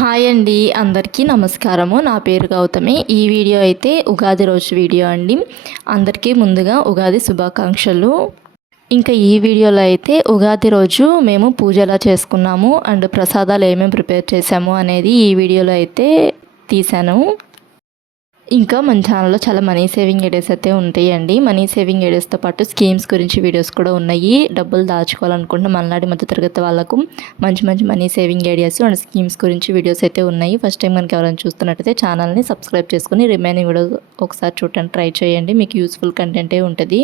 Hi అండి, అందరికీ నమస్కారము. నా పేరు గౌతమి. ఈ వీడియో అయితే ఉగాది రోజు వీడియో అండి. అందరికీ ముందుగా ఉగాది శుభాకాంక్షలు. ఇంకా ఈ వీడియోలో అయితే ఉగాది రోజు మేము పూజ ఎలా చేసుకున్నాము అండ్ ప్రసాదాలు ఏమేమి ప్రిపేర్ చేసాము అనేది ఈ వీడియోలో అయితే తీశాను. ఇంకా మన ఛానల్లో చాలా మనీ సేవింగ్ ఐడియాస్ అయితే ఉంటాయండి. మనీ సేవింగ్ ఐడియాస్తో పాటు స్కీమ్స్ గురించి వీడియోస్ కూడా ఉన్నాయి. డబ్బులు దాచుకోవాలనుకుంటున్న మలనాడి మధ్య తరగతి వాళ్ళకు మంచి మంచి money saving ideas and schemes గురించి వీడియోస్ అయితే ఉన్నాయి. ఫస్ట్ టైం మనకి ఎవరైనా చూస్తున్నట్టయితే ఛానల్ని సబ్స్క్రైబ్ చేసుకుని రిమైనింగ్ వీడియో ఒకసారి చూడటానికి ట్రై చేయండి. మీకు యూస్ఫుల్ కంటెంటే ఉంటుంది.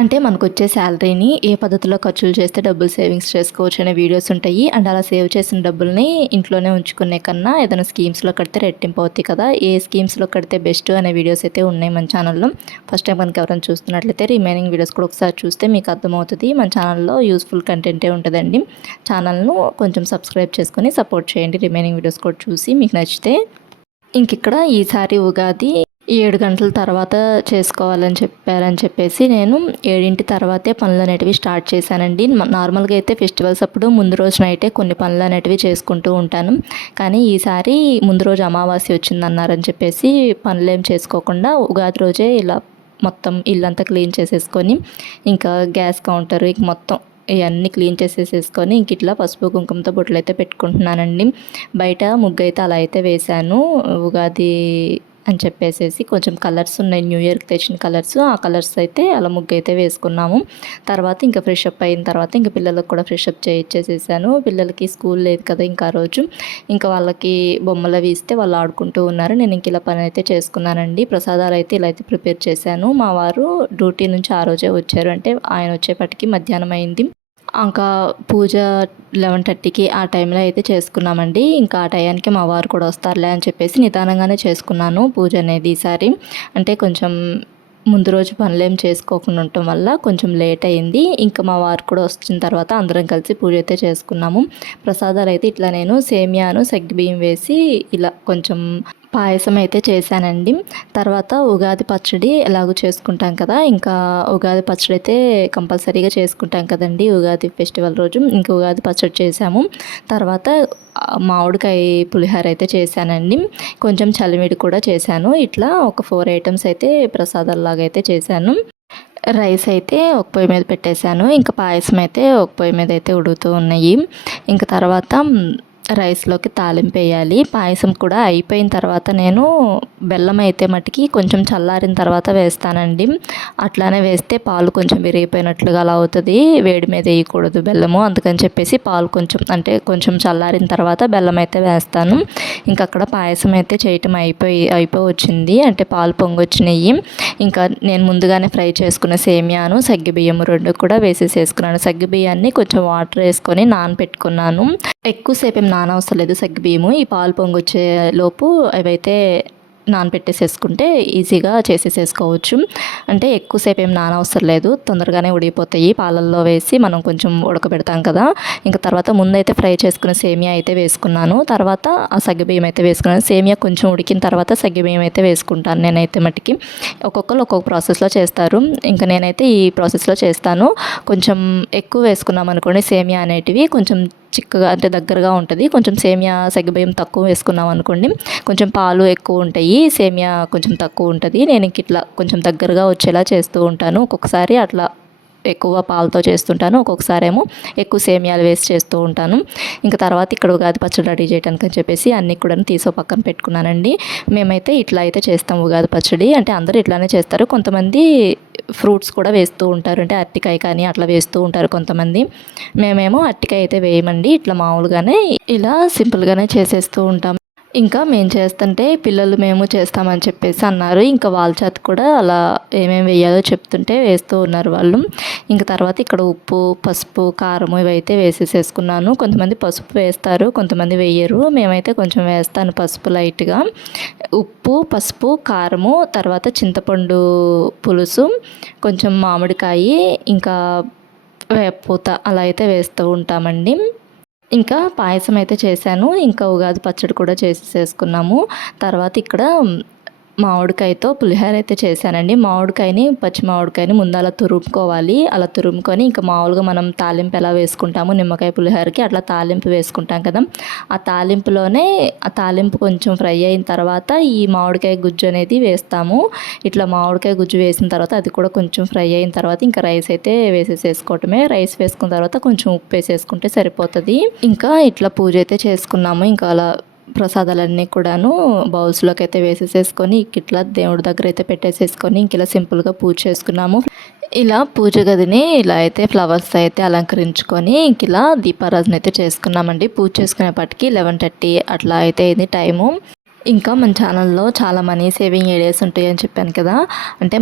అంటే మనకు వచ్చే శాలరీని ఏ పద్ధతిలో ఖర్చులు చేస్తే డబ్బులు సేవింగ్స్ చేసుకోవచ్చు అనే వీడియోస్ ఉంటాయి. అండ్ అలా సేవ్ చేసిన డబ్బుల్ని ఇంట్లోనే ఉంచుకునే కన్నా ఏదైనా స్కీమ్స్లో కడితే రెట్టింపు అవుతాయి కదా. ఏ స్కీమ్స్లో కడితే బెస్ట్ అనే వీడియోస్ అయితే ఉన్నాయి మన ఛానల్లో. ఫస్ట్ టైం మనకి ఎవరైనా చూస్తున్నట్లయితే రిమైనింగ్ వీడియోస్ కూడా ఒకసారి చూస్తే మీకు అర్థమవుతుంది. మన ఛానల్లో యూస్ఫుల్ కంటెంటే ఉంటుందండి. ఛానల్ను కొంచెం సబ్స్క్రైబ్ చేసుకొని సపోర్ట్ చేయండి. రిమైనింగ్ వీడియోస్ కూడా చూసి మీకు నచ్చితే. ఇక్కడ ఈసారి ఉగాది 7 గంటల తర్వాత చేసుకోవాలని చెప్పేసి నేను 7 తర్వాతే పనులు అనేటివి స్టార్ట్ చేశానండి. నార్మల్గా అయితే ఫెస్టివల్స్ అప్పుడు ముందు రోజు నైటే కొన్ని పనులు అనేటివి చేసుకుంటూ ఉంటాను. కానీ ఈసారి ముందు రోజు అమావాస్య వచ్చిందన్నారని చెప్పేసి పనులు ఏం చేసుకోకుండా ఉగాది రోజే ఇలా మొత్తం ఇల్లంతా క్లీన్ చేసేసుకొని ఇంకా గ్యాస్ కౌంటర్ ఇంక మొత్తం ఇవన్నీ క్లీన్ చేసేసేసుకొని ఇంక ఇట్లా పసుపు కుంకుమతో బొట్లు అయితే పెట్టుకుంటున్నానండి. బయట ముగ్గు అయితే అలా అయితే వేశాను. ఉగాది అని చెప్పేసి కొంచెం కలర్స్ ఉన్నాయి, న్యూ ఇయర్కి తెచ్చిన కలర్స్. ఆ కలర్స్ అయితే అలా ముగ్గు అయితే వేసుకున్నాము. తర్వాత ఇంకా ఫ్రెష్ అప్ అయిన తర్వాత ఇంకా పిల్లలకు కూడా ఫ్రెష్ అప్ చేయించేసేసాను. పిల్లలకి స్కూల్ లేదు కదా ఇంకా ఆ రోజు. ఇంకా వాళ్ళకి బొమ్మలు వేస్తే వాళ్ళు ఆడుకుంటూ ఉన్నారు. నేను ఇంక ఇలా పని అయితే చేసుకున్నానండి. ప్రసాదాలు అయితే ఇలా అయితే ప్రిపేర్ చేశాను. మా వారు డ్యూటీ నుంచి ఆ రోజే వచ్చారు. అంటే ఆయన వచ్చేపటికి మధ్యాహ్నం అయింది. ఇంకా పూజ 11:30కి ఆ టైంలో అయితే చేసుకున్నామండి. ఇంకా ఆ టయానికి మా వారు కూడా వస్తారులే అని చెప్పేసి నిదానంగానే చేసుకున్నాను పూజ అనేది ఈసారి. అంటే కొంచెం ముందు రోజు పనులేం చేసుకోకుండా ఉండటం వల్ల కొంచెం లేట్ అయింది. ఇంకా మా వారు కూడా వచ్చిన తర్వాత అందరం కలిసి పూజ అయితే చేసుకున్నాము. ప్రసాదాలు అయితే ఇట్లా నేను సేమియాను సగ్గుబియ్యం వేసి ఇలా కొంచెం పాయసం అయితే చేశానండి. తర్వాత ఉగాది పచ్చడి ఎలాగో చేసుకుంటాం కదా, ఇంకా ఉగాది పచ్చడి అయితే కంపల్సరీగా చేసుకుంటాం కదండి ఉగాది ఫెస్టివల్ రోజు. ఇంకా ఉగాది పచ్చడి చేసాము. తర్వాత మామిడికాయ పులిహోర అయితే చేశానండి. కొంచెం చలిమిడి కూడా చేశాను. ఇట్లా ఒక 4 ఐటమ్స్ అయితే ప్రసాదాల్లాగా అయితే చేశాను. రైస్ అయితే ఒక పొయ్యి మీద పెట్టేశాను. ఇంకా పాయసం అయితే ఒక పొయ్యి మీద అయితే ఉడుకుతూ ఉన్నాయి. ఇంకా తర్వాత రైస్లోకి తాలింపు వేయాలి. పాయసం కూడా అయిపోయిన తర్వాత నేను బెల్లం అయితే మటుకి కొంచెం చల్లారిన తర్వాత వేస్తానండి. అట్లానే వేస్తే పాలు కొంచెం విరిగిపోయినట్లుగా అలా అవుతుంది. వేడి మీద వేయకూడదు బెల్లము. అందుకని చెప్పేసి పాలు కొంచెం చల్లారిన తర్వాత బెల్లం అయితే వేస్తాను. ఇంకా అక్కడ పాయసం అయితే చేయటం అయిపోయి వచ్చింది. అంటే పాలు పొంగొచ్చినాయి. ఇంకా నేను ముందుగానే ఫ్రై చేసుకున్న సేమియాను సగ్గుబియ్యం 2 కూడా వేసేసుకున్నాను. సగ్గుబియ్యాన్ని కొంచెం వాటర్ వేసుకొని నానబెట్టుకున్నాను. ఎక్కువసేపు ఏం నానవసరం లేదు సగ్గుబియ్యము. ఈ పాలు పొంగొచ్చే లోపు అవైతే నానబెట్టేసేసుకుంటే ఈజీగా చేసేసుకోవచ్చు. అంటే ఎక్కువసేపు ఏం నానవసరం లేదు, తొందరగానే ఉడికిపోతాయి. పాలల్లో వేసి మనం కొంచెం ఉడకబెడతాం కదా. ఇంకా తర్వాత ముందైతే ఫ్రై చేసుకున్న సేమియా అయితే వేసుకున్నాను. తర్వాత ఆ సగ్గుబియ్యం అయితే వేసుకున్నాను. సేమియా కొంచెం ఉడికిన తర్వాత సగ్గుబియ్యం అయితే వేసుకుంటాను నేనైతే మటుకి. ఒక్కొక్కరు ఒక్కొక్క ప్రాసెస్లో చేస్తారు. ఇంకా నేనైతే ఈ ప్రాసెస్లో చేస్తాను. కొంచెం ఎక్కువ వేసుకున్నాం అనుకోండి సేమియా అనేటివి కొంచెం చిక్కగా అంటే దగ్గరగా ఉంటుంది. కొంచెం సేమియా సగ్గుబియ్యం తక్కువ వేసుకున్నాం అనుకోండి కొంచెం పాలు ఎక్కువ ఉంటాయి, సేమియా కొంచెం తక్కువ ఉంటుంది. నేను ఇంక ఇట్లా కొంచెం దగ్గరగా వచ్చేలా చేస్తూ ఉంటాను. ఒక్కొక్కసారి అట్లా ఎక్కువ పాలతో చేస్తుంటాను, ఒక్కొక్కసారి ఏమో ఎక్కువ సేమియాలు వేసి చేస్తూ ఉంటాను. ఇంకా తర్వాత ఇక్కడ ఉగాది పచ్చడి రెడీ చేయడానికి అని చెప్పేసి అన్నీ కూడా తీసి పక్కన పెట్టుకున్నానండి. మేమైతే ఇట్లా అయితే చేస్తాం ఉగాది పచ్చడి. అంటే అందరూ ఇట్లానే చేస్తారు. కొంతమంది ఫ్రూట్స్ కూడా వేస్తూ ఉంటారు. అంటే అరటికాయ కానీ అట్లా వేస్తూ ఉంటారు కొంతమంది. మేమేమో అరటికాయ అయితే వేయమండి. ఇట్లా మామూలుగానే ఇలా సింపుల్గానే చేసేస్తూ ఉంటాం. ఇంకా మేము చేస్తుంటే పిల్లలు మేము చేస్తామని చెప్పేసి అన్నారు. ఇంకా వాళ్ళ చేత కూడా అలా ఏమేమి వేయాలో చెప్తుంటే వేస్తూ ఉన్నారు వాళ్ళు. ఇంకా తర్వాత ఇక్కడ ఉప్పు పసుపు కారం ఇవైతే వేసేసుకున్నాను. కొంతమంది పసుపు వేస్తారు, కొంతమంది వేయరు. మేమైతే కొంచెం వేస్తాను పసుపు లైట్గా. ఉప్పు పసుపు కారము, తర్వాత చింతపండు పులుసు, కొంచెం మామిడికాయ, ఇంకా వేపపూత అలా అయితే వేస్తూ ఉంటామండి. ఇంకా పాయసం అయితే చేశాను. ఇంకా ఉగాది పచ్చడి కూడా చేసేసుకున్నాము. తర్వాత ఇక్కడ మామిడికాయతో పులిహోర అయితే చేశానండి. మామిడికాయని పచ్చి మామిడికాయని ముందు అలా తురుముకోవాలి. అలా తురుముకొని ఇంకా మామూలుగా మనం తాలింపు ఎలా వేసుకుంటామో నిమ్మకాయ పులిహోరకి అట్లా తాలింపు వేసుకుంటాం కదా, ఆ తాలింపులోనే ఆ తాలింపు కొంచెం ఫ్రై అయిన తర్వాత ఈ మామిడికాయ గుజ్జు అనేది వేస్తాము. ఇట్లా మామిడికాయ గుజ్జు వేసిన తర్వాత అది కూడా కొంచెం ఫ్రై అయిన తర్వాత ఇంకా రైస్ అయితే వేసేసుకోవటమే. రైస్ వేసుకున్న తర్వాత కొంచెం ఉప్పు వేసేసుకుంటే సరిపోతుంది. ఇంకా ఇట్లా పూజ అయితే చేసుకున్నాము. ఇంకా అలా ప్రసాదాలన్నీ కూడాను బౌల్స్లోకి అయితే వేసేసేసుకొని ఇట్లా దేవుడి దగ్గర అయితే పెట్టేసేసుకొని ఇంక ఇలా సింపుల్గా పూజ చేసుకున్నాము. ఇలా పూజ గదిని ఇలా అయితే ఫ్లవర్స్ అయితే అలంకరించుకొని ఇంక ఇలా దీపారాధన అయితే చేసుకున్నామండి. పూజ చేసుకునేపటికి 11:30 అట్లా అయితే అయింది టైము. ఇంకా మన ఛానల్లో చాలా మనీ సేవింగ్ ఐడియాస్ ఉంటాయి అని చెప్పాను కదా, అంటే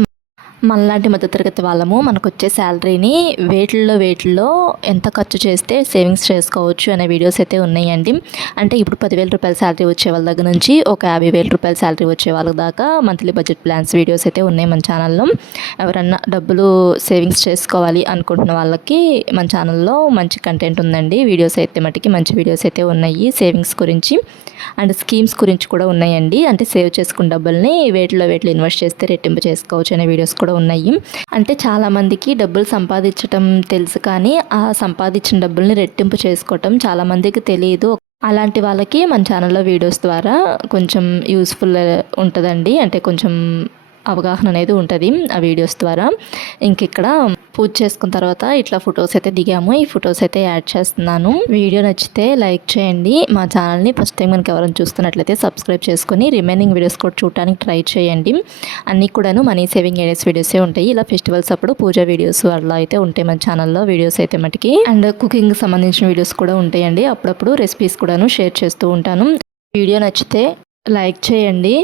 మనలాంటి మధ్యతరగతి వాళ్ళము మనకు వచ్చే శాలరీని వేటిల్లో ఎంత ఖర్చు చేస్తే సేవింగ్స్ చేసుకోవచ్చు అనే వీడియోస్ అయితే ఉన్నాయండి. అంటే ఇప్పుడు 10,000 రూపాయల శాలరీ వచ్చే వాళ్ళ దగ్గర నుంచి ఒక 50,000 రూపాయల శాలరీ వచ్చే వాళ్ళ దాకా మంత్లీ బడ్జెట్ ప్లాన్స్ వీడియోస్ అయితే ఉన్నాయి మన ఛానల్లో. ఎవరన్నా డబ్బులు సేవింగ్స్ చేసుకోవాలి అనుకుంటున్న వాళ్ళకి మన ఛానల్లో మంచి కంటెంట్ ఉందండి. వీడియోస్ అయితే మటుకి మంచి వీడియోస్ అయితే ఉన్నాయి సేవింగ్స్ గురించి అండ్ స్కీమ్స్ గురించి కూడా ఉన్నాయండి. అంటే సేవ్ చేసుకున్న డబ్బుల్ని వేటిలో ఇన్వెస్ట్ చేస్తే రెట్టింపు చేసుకోవచ్చు అనే వీడియోస్ కూడా ఉన్నాయి. అంటే చాలామందికి డబ్బులు సంపాదించడం తెలుసు, కానీ ఆ సంపాదించిన డబ్బుల్ని రెట్టింపు చేసుకోవటం చాలామందికి తెలియదు. అలాంటి వాళ్ళకి మన ఛానల్లో వీడియోస్ ద్వారా కొంచెం యూస్ఫుల్ ఉంటుందండి. అంటే కొంచెం అవగాహన అనేది ఉంటుంది ఆ వీడియోస్ ద్వారా. ఇంక ఇక్కడ పూజ చేసుకున్న తర్వాత ఇట్లా ఫొటోస్ అయితే దిగాము. ఈ ఫొటోస్ అయితే యాడ్ చేస్తున్నాను. వీడియో నచ్చితే లైక్ చేయండి. మా ఛానల్ని ఫస్ట్ టైం మనకి ఎవరైనా చూస్తున్నట్లయితే సబ్స్క్రైబ్ చేసుకొని రిమైనింగ్ వీడియోస్ కూడా చూడడానికి ట్రై చేయండి. అన్నీ కూడాను మనీ సేవింగ్ ఐడియాస్ వీడియోసే ఉంటాయి. ఇలా ఫెస్టివల్స్ అప్పుడు పూజ వీడియోస్ అలా అయితే ఉంటాయి మన ఛానల్లో వీడియోస్ అయితే మటుకి. అండ్ కుకింగ్ సంబంధించిన వీడియోస్ కూడా ఉంటాయండి. అప్పుడప్పుడు రెసిపీస్ కూడాను షేర్ చేస్తూ ఉంటాను. వీడియో నచ్చితే లైక్ చేయండి.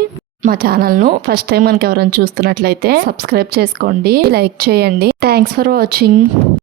మా ఛానల్ను ఫస్ట్ టైం మనకి ఎవరైనా చూస్తున్నట్లయితే సబ్స్క్రైబ్ చేసుకోండి, లైక్ చేయండి. Thanks for watching.